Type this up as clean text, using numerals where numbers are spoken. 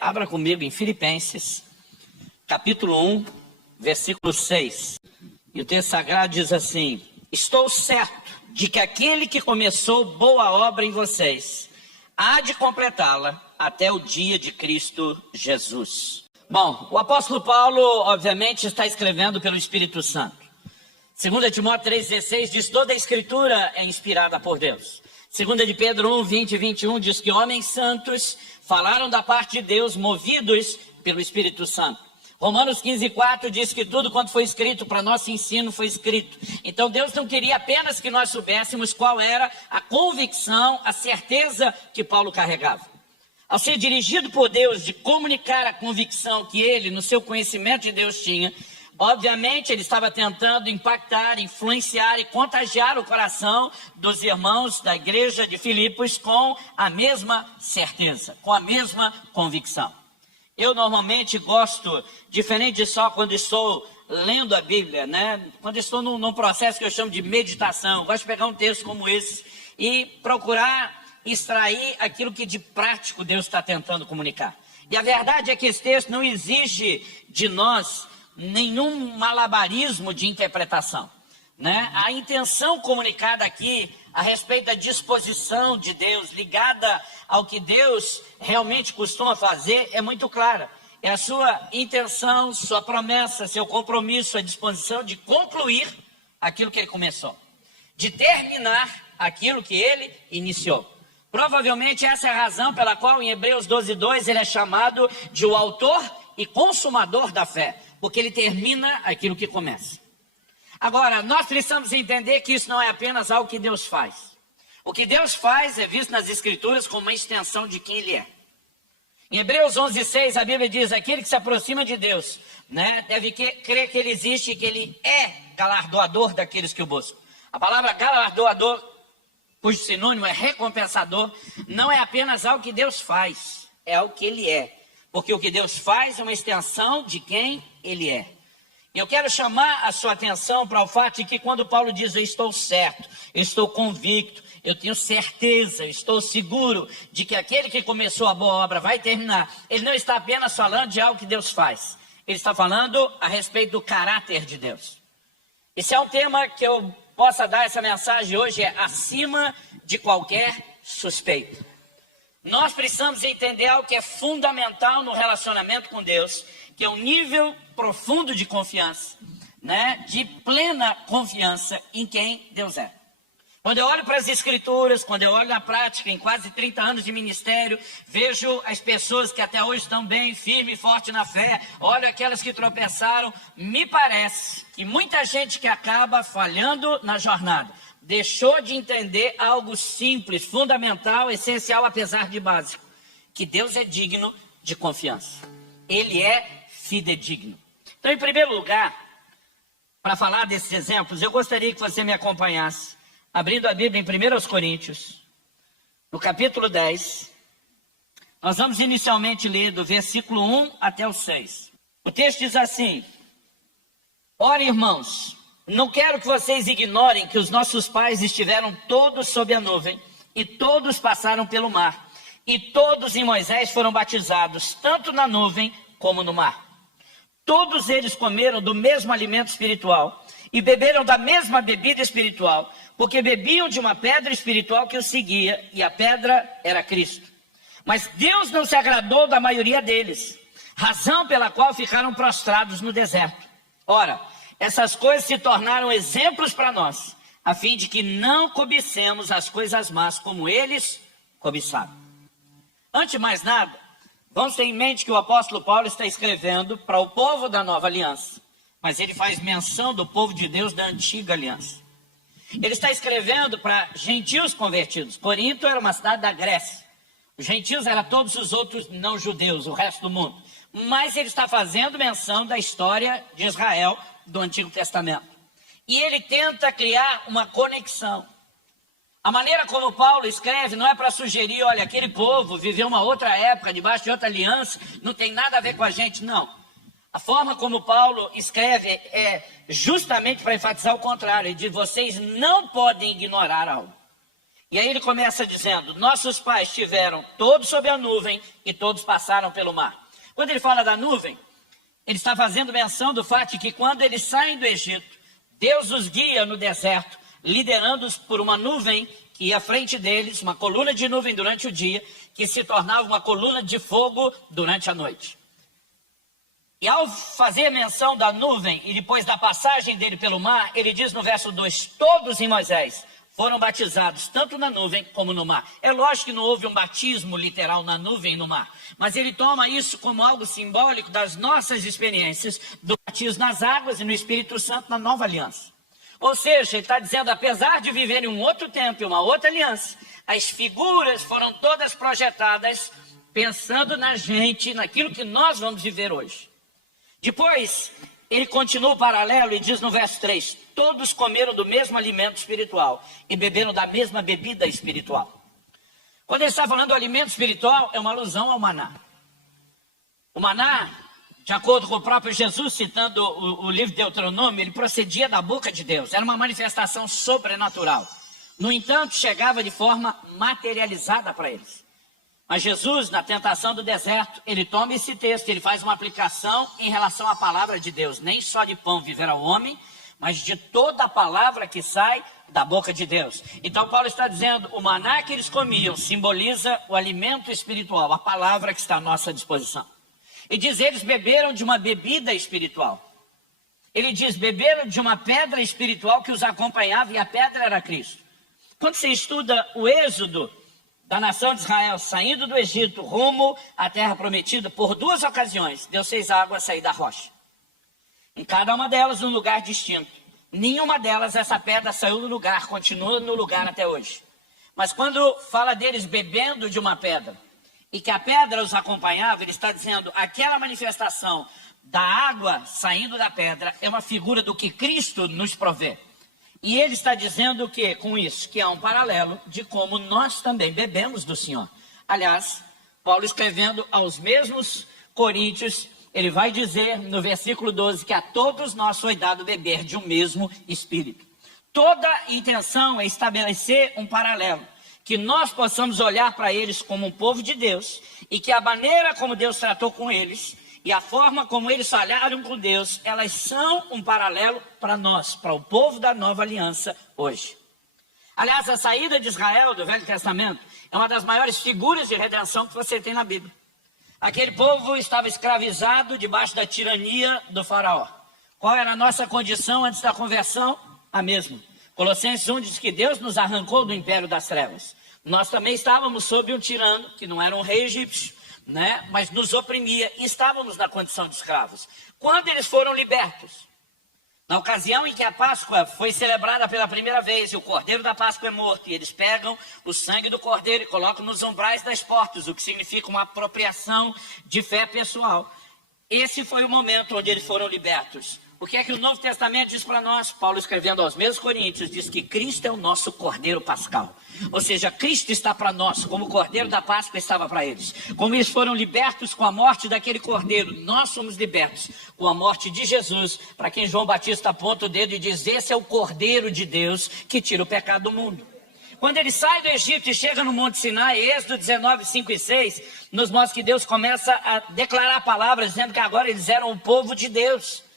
Abra comigo em Filipenses, capítulo 1, versículo 6. E o texto sagrado diz assim: estou certo de que aquele que começou boa obra em vocês há de completá-la até o dia de Cristo Jesus. Bom, o apóstolo Paulo, obviamente, está escrevendo pelo Espírito Santo. 2 Timóteo 3,16 diz: toda a escritura é inspirada por Deus. 2 de Pedro 1, 20 e 21 diz que homens santos falaram da parte de Deus, movidos pelo Espírito Santo. Romanos 15,4 diz que tudo quanto foi escrito para nosso ensino foi escrito. Então Deus não queria apenas que nós soubéssemos qual era a convicção, a certeza que Paulo carregava. Ao ser dirigido por Deus de comunicar a convicção que ele, no seu conhecimento de Deus, tinha, obviamente ele estava tentando impactar, influenciar e contagiar o coração dos irmãos da igreja de Filipos com a mesma certeza, com a mesma convicção. Eu normalmente gosto, diferente de só quando estou lendo a Bíblia, né? Quando estou num processo que eu chamo de meditação, eu gosto de pegar um texto como esse e procurar extrair aquilo que de prático Deus está tentando comunicar. E a verdade é que esse texto não exige de nós nenhum malabarismo de interpretação, né? A intenção comunicada aqui a respeito da disposição de Deus, ligada ao que Deus realmente costuma fazer, é muito clara. É a sua intenção, sua promessa, seu compromisso, a disposição de concluir aquilo que ele começou, de terminar aquilo que ele iniciou. Provavelmente essa é a razão pela qual em Hebreus 12:2 ele é chamado de o autor e consumador da fé, porque ele termina aquilo que começa. Agora, nós precisamos entender que isso não é apenas algo que Deus faz. O que Deus faz é visto nas Escrituras como uma extensão de quem Ele é. Em Hebreus 11:6, a Bíblia diz: aquele que se aproxima de Deus, né, deve crer que Ele existe e que Ele é galardoador daqueles que o buscam. A palavra galardoador, cujo sinônimo é recompensador, não é apenas algo que Deus faz, é algo que Ele é. Porque o que Deus faz é uma extensão de quem Ele é. Eu quero chamar a sua atenção para o fato de que quando Paulo diz: eu estou certo, eu estou convicto, eu tenho certeza, eu estou seguro de que aquele que começou a boa obra vai terminar, ele não está apenas falando de algo que Deus faz, ele está falando a respeito do caráter de Deus. Esse é um tema que eu possa dar essa mensagem hoje, é acima de qualquer suspeita. Nós precisamos entender algo que é fundamental no relacionamento com Deus, que é um nível profundo de confiança, né? De plena confiança em quem Deus é. Quando eu olho para as Escrituras, quando eu olho na prática, em quase 30 anos de ministério, vejo as pessoas que até hoje estão bem, firme e forte na fé, olho aquelas que tropeçaram, me parece que muita gente que acaba falhando na jornada, deixou de entender algo simples, fundamental, essencial, apesar de básico, que Deus é digno de confiança. Ele é fidedigno. Então, em primeiro lugar, para falar desses exemplos, eu gostaria que você me acompanhasse, abrindo a Bíblia em 1 Coríntios, no capítulo 10, nós vamos inicialmente ler do versículo 1 até o 6. O texto diz assim: ora, irmãos, não quero que vocês ignorem que os nossos pais estiveram todos sob a nuvem, e todos passaram pelo mar, e todos em Moisés foram batizados, tanto na nuvem como no mar. Todos eles comeram do mesmo alimento espiritual e beberam da mesma bebida espiritual, porque bebiam de uma pedra espiritual que os seguia, e a pedra era Cristo. Mas Deus não se agradou da maioria deles, razão pela qual ficaram prostrados no deserto. Ora, essas coisas se tornaram exemplos para nós, a fim de que não cobicemos as coisas más como eles cobiçaram. Antes de mais nada, vamos ter em mente que o apóstolo Paulo está escrevendo para o povo da nova aliança, mas ele faz menção do povo de Deus da antiga aliança. Ele está escrevendo para gentios convertidos. Corinto era uma cidade da Grécia. Os gentios eram todos os outros não judeus, o resto do mundo. Mas ele está fazendo menção da história de Israel do Antigo Testamento. E ele tenta criar uma conexão. A maneira como Paulo escreve não é para sugerir: olha, aquele povo viveu uma outra época, debaixo de outra aliança, não tem nada a ver com a gente, não. A forma como Paulo escreve é justamente para enfatizar o contrário. Ele diz: vocês não podem ignorar algo. E aí ele começa dizendo, nossos pais estiveram todos sob a nuvem e todos passaram pelo mar. Quando ele fala da nuvem, ele está fazendo menção do fato de que quando eles saem do Egito, Deus os guia no deserto, liderando-os por uma nuvem que ia à frente deles, uma coluna de nuvem durante o dia, que se tornava uma coluna de fogo durante a noite. E ao fazer menção da nuvem e depois da passagem dele pelo mar, ele diz no verso 2, todos em Moisés foram batizados tanto na nuvem como no mar. É lógico que não houve um batismo literal na nuvem e no mar, mas ele toma isso como algo simbólico das nossas experiências do batismo nas águas e no Espírito Santo na nova aliança. Ou seja, ele está dizendo, apesar de viverem um outro tempo e uma outra aliança, as figuras foram todas projetadas pensando na gente, naquilo que nós vamos viver hoje. Depois, ele continua o paralelo e diz no verso 3, todos comeram do mesmo alimento espiritual e beberam da mesma bebida espiritual. Quando ele está falando do alimento espiritual, é uma alusão ao maná. O maná, de acordo com o próprio Jesus, citando o livro de Deuteronômio, ele procedia da boca de Deus, era uma manifestação sobrenatural. No entanto, chegava de forma materializada para eles. Mas Jesus, na tentação do deserto, ele toma esse texto, ele faz uma aplicação em relação à palavra de Deus. Nem só de pão viverá o homem, mas de toda a palavra que sai da boca de Deus. Então Paulo está dizendo, o maná que eles comiam simboliza o alimento espiritual, a palavra que está à nossa disposição. E diz, eles beberam de uma bebida espiritual. Ele diz, beberam de uma pedra espiritual que os acompanhava e a pedra era Cristo. Quando você estuda o êxodo da nação de Israel, saindo do Egito, rumo à terra prometida, por 2 ocasiões, Deus fez água sair da rocha. Em cada uma delas, num lugar distinto. Nenhuma delas, essa pedra saiu do lugar, continua no lugar até hoje. Mas quando fala deles bebendo de uma pedra, e que a pedra os acompanhava, ele está dizendo, aquela manifestação da água saindo da pedra é uma figura do que Cristo nos provê. E ele está dizendo o que com isso? Que há um paralelo de como nós também bebemos do Senhor. Aliás, Paulo escrevendo aos mesmos coríntios, ele vai dizer no versículo 12 que a todos nós foi dado beber de um mesmo Espírito. Toda intenção é estabelecer um paralelo, que nós possamos olhar para eles como um povo de Deus e que a maneira como Deus tratou com eles e a forma como eles falharam com Deus, elas são um paralelo para nós, para o povo da nova aliança hoje. Aliás, a saída de Israel do Velho Testamento é uma das maiores figuras de redenção que você tem na Bíblia. Aquele povo estava escravizado debaixo da tirania do faraó. Qual era a nossa condição antes da conversão? A mesma. Colossenses 1 diz que Deus nos arrancou do império das trevas. Nós também estávamos sob um tirano, que não era um rei egípcio, mas nos oprimia e estávamos na condição de escravos. Quando eles foram libertos, na ocasião em que a Páscoa foi celebrada pela primeira vez e o cordeiro da Páscoa é morto, e eles pegam o sangue do cordeiro e colocam nos umbrais das portas, o que significa uma apropriação de fé pessoal. Esse foi o momento onde eles foram libertos. O que é que o Novo Testamento diz para nós? Paulo, escrevendo aos mesmos coríntios, diz que Cristo é o nosso cordeiro pascal. Ou seja, Cristo está para nós, como o cordeiro da Páscoa estava para eles. Como eles foram libertos com a morte daquele cordeiro, nós somos libertos com a morte de Jesus, para quem João Batista aponta o dedo e diz, esse é o cordeiro de Deus que tira o pecado do mundo. Quando ele sai do Egito e chega no Monte Sinai, Êxodo 19, 5 e 6, nos mostra que Deus começa a declarar palavras, dizendo que agora eles eram o povo de Deus.